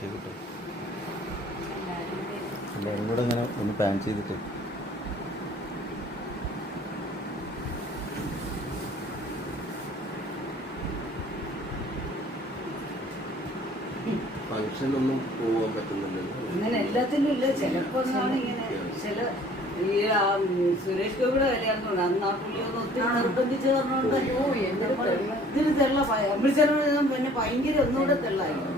ചെയ്തിട്ട്. എല്ലാവരും കൂടെ ഇങ്ങനെ ഒന്ന് പാൻ ചെയ്തിട്ട്. ഫംഗ്ഷനൊന്നും പോകാൻ പറ്റുന്നില്ലല്ലോ? അങ്ങനെ എല്ലാത്തിനും ഇല്ല. ചിലപ്പോ ഒന്നാണ് ഇങ്ങനെ ചില ഈ ആ, സുരേഷ് ഗോപിയുടെ കല്യാണത്തോണ്ട് അന്ന് ആ പുള്ളിയൊന്ന് ഒത്തിരി നിർബന്ധിച്ച് പറഞ്ഞോണ്ട്. ഇതിന് തെള്ള. അമൃത്സരം പിന്നെ ഭയങ്കര ഒന്നുകൂടെ തെള്ളായിരുന്നു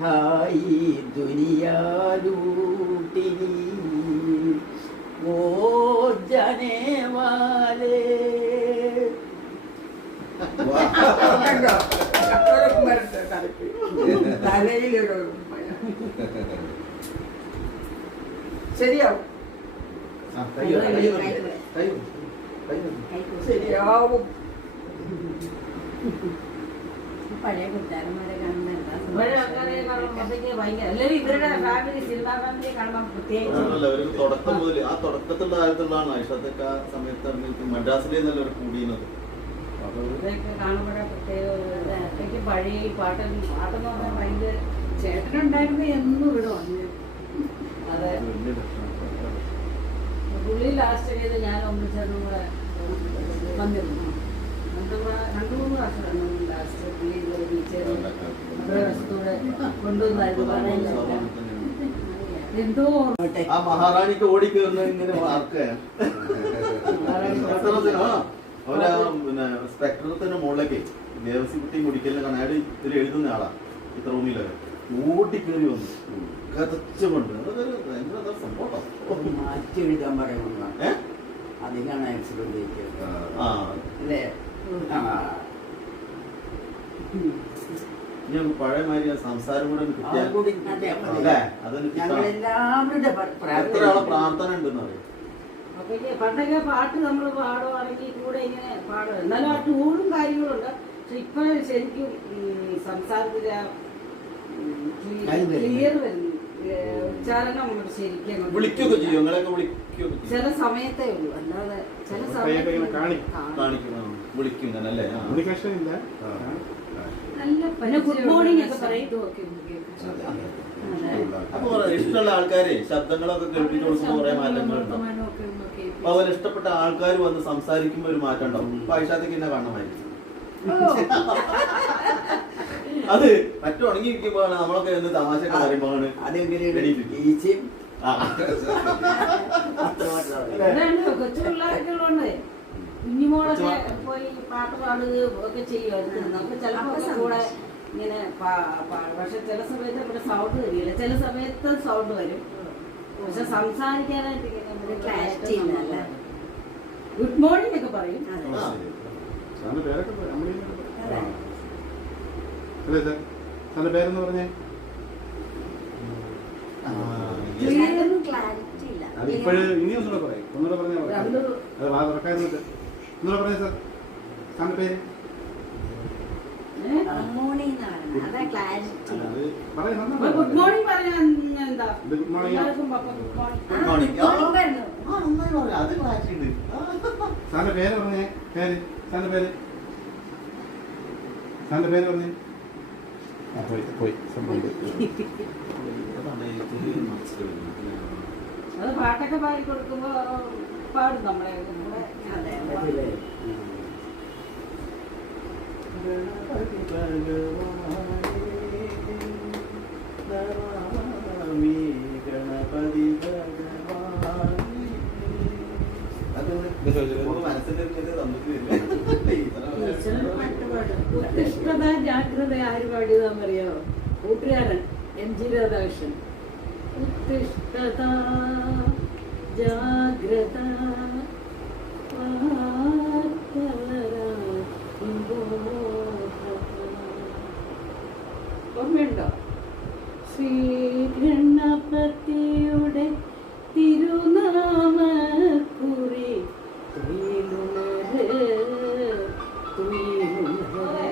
हाई दुनिया लूटनी वो जाने वाले കണ്ടോ? ഒരു മരത്തെ തലയ്ക്ക്. തലയിലൊരു ഉമ്മ. ശരിയാവും ശരിയാവും പഴയ കൂട്ടുകാരന്മാരെ കാണുന്ന എന്താ ഇവരെ ആൾക്കാരെ കാണുമ്പോൾ അതൊക്കെ ഭയങ്കര എല്ലാവരും ഇവരുടെ ഫാമിലി സിനിമാ ഫാമിലി കാണുമ്പോൾ പ്രത്യേകിച്ച് അതല്ല ഒരു തുടക്കം മുതൽ ആ തുടക്കത്തിലുള്ള ആയതുള്ളതാണ് ഐഷത്തൊക്കെ ആ സമയത്ത് മദ്രാസിലെ നല്ല ഒരു കൂടിയുന്നത് അപ്പൊ ഒരു ഇതൊക്കെ കാണുമ്പോഴേ പ്രത്യേക ഒരു ഇത്. അതൊക്കെ പഴയ ഈ പാട്ടൻ പാട്ടെന്ന് പറഞ്ഞാൽ ഭയങ്കര ചേട്ടനുണ്ടായിരുന്നു എന്നും ഇവിടെ വന്നു. അതെ. പുള്ളി ലാസ്റ്റ് ചെയ്ത് ഞാൻ കൂടെ വന്നിരുന്നു. രണ്ടു മൂന്ന് പ്രാവശ്യം ലാസ്റ്റ് എന്തോ ആ മഹാറാണിക്ക് ഓടി കയറുന്ന ഇങ്ങനെ അവരാ പിന്നെ സ്പെക്ട്രത്തിന്റെ മുകളിലേക്ക് ദേവസി കുട്ടി കുടിക്കലിനെ കാണാൻ അയാൾ ഇതിൽ എഴുതുന്ന ആളാ. ഇത്ര റൂമിലൊക്കെ ഓടി കയറി വന്നു. കതച്ചുകൊണ്ട് അതൊരു ഭയങ്കര സംഭവം? മാറ്റി എഴുതാൻ പറയുന്ന അതിനാണ് ആക്സിഡന്റ് അല്ലേ. ഇനി നമുക്ക് പഴയ മാതിരി ആ സംസാരം കൂടെ കിട്ടിയാൽ അതൊന്ന് എത്ര ആളെ പ്രാർത്ഥന ഉണ്ടെന്ന് ഈ പണ്ടൊക്കെ പാട്ട് നമ്മൾ പാടുവാണെങ്കിൽ കൂടെ ഇങ്ങനെ പാടും. എന്നാലും ആ ടൂണും കാര്യങ്ങളുണ്ട്. പക്ഷെ ഇപ്പൊ ശരിക്കും അത് ക്ലിയർ വരുന്നു. ഉച്ചാരണം ശരിക്കും അങ്ങോട്ട് വിളിക്കുകയൊക്കെ ചെയ്യും? നിങ്ങളെയൊക്കെ വിളിക്കുകയൊക്കെ ചില സമയത്തേ ഉള്ളൂ. അല്ലാതെ ചില സമയത്ത് കാണിക്കും. കാണും. കാണിക്കും വിളിക്കും അല്ലേ? ഇല്ല നല്ല good morning ഒക്കെ പറയും. അപ്പൊ ഇഷ്ടമുള്ള ആൾക്കാരെ ശബ്ദങ്ങളൊക്കെ കേൾപ്പിച്ചു കൊടുക്കുമ്പോൾ കുറെ കേൾപ്പിച്ചു. അപ്പൊ അവർ ഇഷ്ടപ്പെട്ട ആൾക്കാർ വന്ന് സംസാരിക്കുമ്പോൾ ഒരു മാറ്റം ഉണ്ടാവും അപ്പൊ ഐഷാത്തേക്ക് എന്നെ കാണണമായിരിക്കും. അത് മറ്റു ഉണങ്ങിയിരിക്കുമ്പോഴാണ് നമ്മളൊക്കെ എന്ന് തമാശ പറയുമ്പോഴാണ് അതെങ്ങനെയാണ്? ഒക്കെ ചെയ്യുമായിരുന്നു നമുക്ക് ചിലപ്പോൾ കൂടെ ഇങ്ങനെ പക്ഷെ ചില സമയത്ത് ഇവിടെ സൗണ്ട് വരില്ല ചില സമയത്ത് സൗണ്ട് വരും. പക്ഷെ സംസാരിക്കാനായിട്ട് ഇങ്ങനെ? ഗുഡ് മോർണിംഗ് ഒക്കെ പറയും. നമ്മുടെ സാർ? പേരെന്ന് പറഞ്ഞേ. ഇനി ഒന്നുകൂടെ പറയും. ഒന്നുകൂടെ പറഞ്ഞാൽ പറയാം അത് ഒന്നുകൂടെ പറഞ്ഞേ സാർ. സാറിന്റെ പേര്? ഗുഡ് മോർണിംഗ് പറഞ്ഞാൽ എന്താ? Good morning. അത് clarity ഉണ്ട്. സാറിന്റെ പേര് പറഞ്ഞേ. പേര്. സാറിന്റെ പേര്. സാറിന്റെ പേര് പറഞ്ഞേ. പോയി പോയി. സംഭവം. അത് പാട്ടൊക്കെ പാടി കൊടുക്കുമ്പോ പാടും നമ്മളെ കൂടെ അതെ. അതിലെ ഗണപതി ഭഗവാനേ, നമാമി ഗണപതി ഭഗവാനേ. അതൊന്ന് ഒരു മനസ്സിന്റെ ഒരു ഇത് നമുക്ക് വരില്ല. ഈശ്വരൻ പാട്ട് പാടും. ഉത്കൃഷ്ടത ജാഗ്രത ആര് പാടിയതാണെന്നറിയോ കൂട്ടുകാരൻ എം ജി രാധാകൃഷ്ണൻ. ഉത്കൃഷ്ടത ജാഗ്രത ഓർമ്മയുണ്ടോ? ശ്രീഗണപതിയുടെ തിരുനാമക്കുറി തുയിലുണര്, തുയിലുണര്.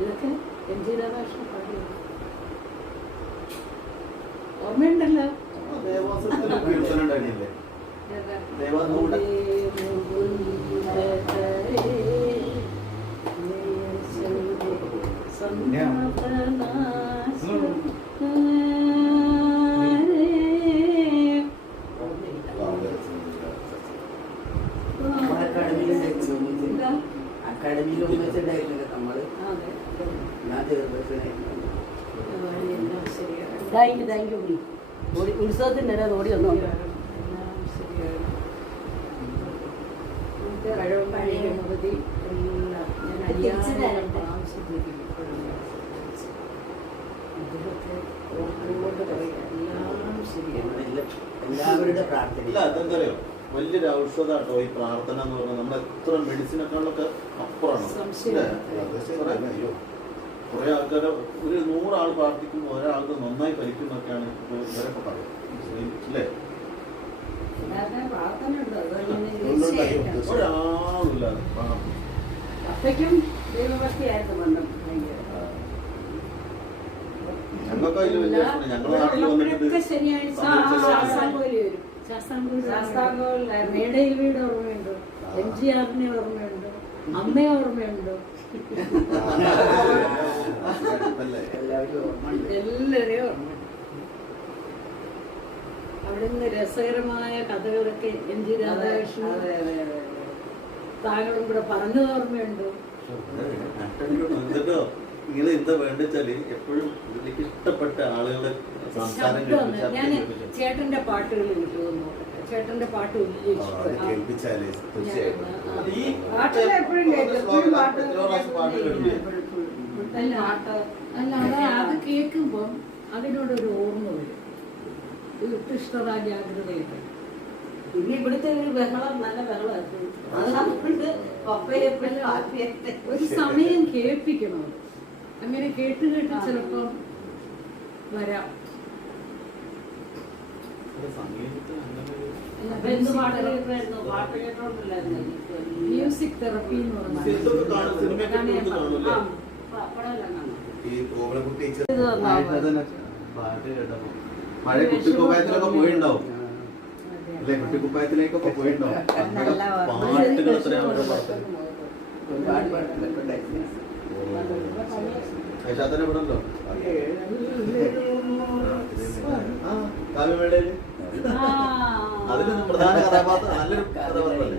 ഇതൊക്കെ എം ജി രാധാകൃഷ്ണൻ പാടിയത്. ഓർമ്മയുണ്ടല്ലോ? ദേവാസുരത്തിൽ കീർത്തനം അക്കാഡമിയിൽ ഒന്നിച്ചിട്ടായിരുന്നില്ല നമ്മൾ ഞാൻ ചെറുപ്പത്തിലായിരുന്നു താങ്ക് യു താങ്ക് യു ഓടി ഉത്സവത്തിന്റെ ഇടയിൽ ഓടി വന്നു പഴയ എല്ലാം ഞാൻ അറിയാതെ. ആവശ്യത്തിലേക്ക് എല്ലാം ശരിയാണ് ഇല്ല പ്രാർത്ഥന അതെന്താ അറിയോ വലിയൊരു ഔഷധാട്ടോ ഈ പ്രാർത്ഥന എന്ന് പറഞ്ഞാൽ നമ്മൾ എത്ര മെഡിസിനേക്കാളൊക്കെ അപ്പുറമാണ്. അയ്യോ. കുറെ ആൾക്കാരെ ഒരു നൂറാൾ പ്രാർത്ഥിക്കുമ്പോൾ ഒരാൾക്ക് നന്നായി ഫലിക്കുന്നൊക്കെയാണ് ഇവരൊക്കെ അല്ലേ? എല്ലാവരുടെയും പ്രാർത്ഥന അപ്പയ്ക്കും ദൈവഭക്തിയായിരുന്നു ബന്ധം. ഞങ്ങൾക്ക് അതിൽ വലിയ പ്രശ്നം ഞങ്ങളുടെ നാട്ടിൽ വന്നിട്ട് ശനിയാഴ്ച വരും. ഓർമ്മയുണ്ട്? എം ജി ആറിനെ ഓർമ്മയുണ്ട്? അമ്മയെ ഓർമ്മയുണ്ട്? എല്ലാവരും ഓർമ്മയുണ്ട്. എല്ലാവരെയും ഓർമ്മയുണ്ട്. അവിടുന്ന് രസകരമായ കഥകളൊക്കെ എം ജി രാധാകൃഷ്ണൻ താങ്കളും കൂടെ പറഞ്ഞത് ഓർമ്മയുണ്ട് എന്നിട്ടോ നിങ്ങൾ എന്താ വേണ്ടെച്ചാൽ എപ്പോഴും ഇതിലേക്ക് ഇഷ്ടപ്പെട്ട ആളുകളെ സംസാരം ഞാൻ ചേട്ടന്റെ പാട്ടുകൾ എനിക്ക് നോക്കട്ടെ ചേട്ടന്റെ പാട്ട് വലിയ പാട്ടുകൾ എപ്പോഴും പാട്ട് കേട്ടില്ലേ അല്ല അല്ല അത് അത് കേൾക്കുമ്പം അതിനോടൊരു ഓർമ്മ വരും ഉത്തിഷ്ഠത ജാഗ്രതയൊക്കെ പിന്നെ ഇവിടുത്തെ ഒരു ബഹളം നല്ല ബഹളമായിരുന്നു. അതുകൊണ്ട് ഒരു സമയം കേൾപ്പിക്കണം. അങ്ങനെ കേട്ട് കേട്ട് ചിലപ്പോ വരാം. മ്യൂസിക് തെറപ്പി എന്ന്? പറഞ്ഞാൽ. പാട്ട് കേട്ടപ്പോ. പഴയ കുട്ടി പോയിണ്ടാവും. അല്ലെ കുട്ടിക്കുപ്പായത്തിലേക്കൊക്കെ പോയിട്ടുണ്ടോ. പാട്ടുകൾ എത്രയാണ് അവരുടെ പാട്ട് ഒരുപാട് പാട്ടുകളൊക്കെ ഉണ്ടായിരുന്നു യശാത്തനെ വിടല്ലോ ആ കാവ്യമേളയിൽ അതിൽ പ്രധാന കഥാപാത്രം നല്ലൊരു കഥാപാത്രമല്ലേ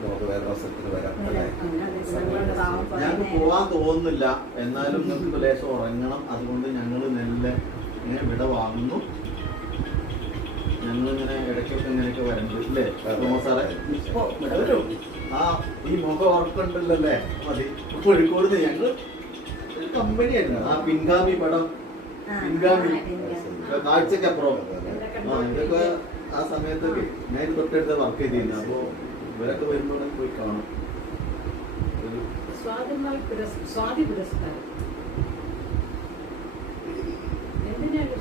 നമുക്ക് വേറെ അവസരത്തിൽ വരാം അല്ലേ ഞങ്ങൾക്ക് പോവാൻ തോന്നുന്നില്ല. എന്നാലും നിങ്ങൾക്ക് ലേശം ഉറങ്ങണം. അതുകൊണ്ട് ഞങ്ങൾ നെല്ല് ഇങ്ങനെ വിട വാങ്ങുന്നു. ഞങ്ങളിങ്ങനെ ഇടയ്ക്കൊക്കെ ഇങ്ങനെയൊക്കെ വരണ്ട്. അല്ലേ സാറേ? ആ ഈ മുഖം ഉറപ്പുണ്ടല്ലേ മതി. കോഴിക്കോട് ഞങ്ങൾ ഒരു കമ്പനി ആയിരുന്നു. ആ പിൻഗാമി പടം. പിൻഗാമി. കാഴ്ചക്കപ്പുറം ആ ഇതൊക്കെ ആ സമയത്തൊക്കെ ഞാൻ തൊട്ടടുത്ത് വർക്ക് ചെയ്തിരുന്നു. അപ്പോ ഇവരൊക്കെ വരുമ്പോൾ പോയി കാണും. സ്വാതമായി സ്വാതി പുരസ്കാരം. എന്തിനാണ്